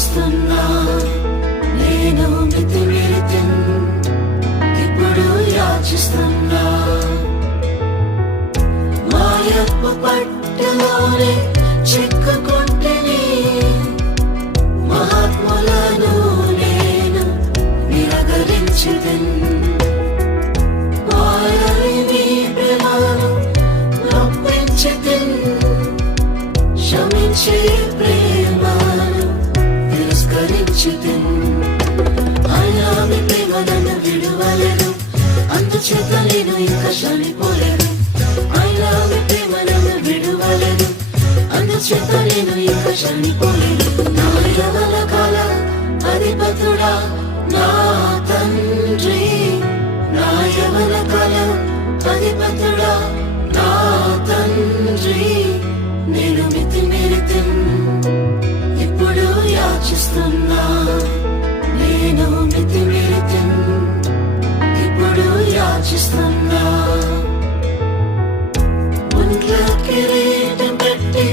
యాచిస్తున్నా, నేను మితిమీరితే ఇప్పుడు యాచిస్తున్నా. మాయపు పట్టులోనే చిక్కుకుంటిని, మహాత్ములను నేను నిరాకరించితిని. మాయని నీ ప్రేమను నొప్పించితిని, క్షమించే ప్రేమను తిరస్కరించితిని. అయినా మీ ప్రేమ నన్ను విడువలేదు, అందుచేత నేను ఇంకా చనిపోలేదు. అయినా మీ ప్రేమ నన్ను విడువలేదు, అందుచేత నేను ఇంకా చనిపోలేదు. నా యవ్వన కాల అధిపతుడా నా తండ్రి, నా యవ్వన కాల అధిపతుడా నా తండ్రి, నేను మితిమీరితే ఇప్పుడు యాచిస్తున్నా, నేను మితిమీరితే ఇప్పుడు యాచిస్తున్నా. ఒంట్ల కిరీటం పెట్టి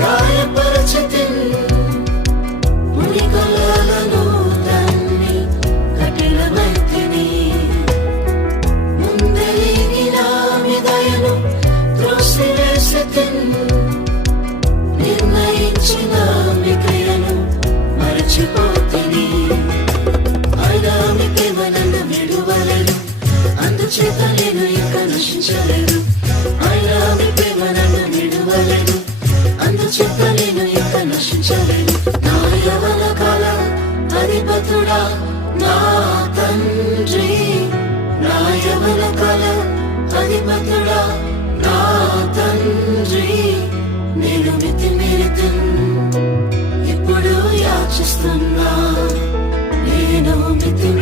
గాయపరచితిని, మునికలను తన్ని కఠినమైతిని. ముందెలిగిన మీ దయను త్రోసివేసితిని, నిర్ణయించిన మీ క్రియను మరచిపోతిని. అయినా మీ ప్రేమ నన్ను విడువలేదు, అందుచేత నేను ఇంకా నశించలేదు. అయినా మీ ప్రేమ నన్ను విడువలేదు, అందుచేత నేను ఇంకా నశించలేదు. నా యవ్వన కాల అధిపతుడా నా తండ్రి, నా యవ్వన కాల అధిపతుడా నా తండ్రి, నేను మితిమీరితే ఇప్పుడు యాచిస్తున్నా, నేను మితిమీరితే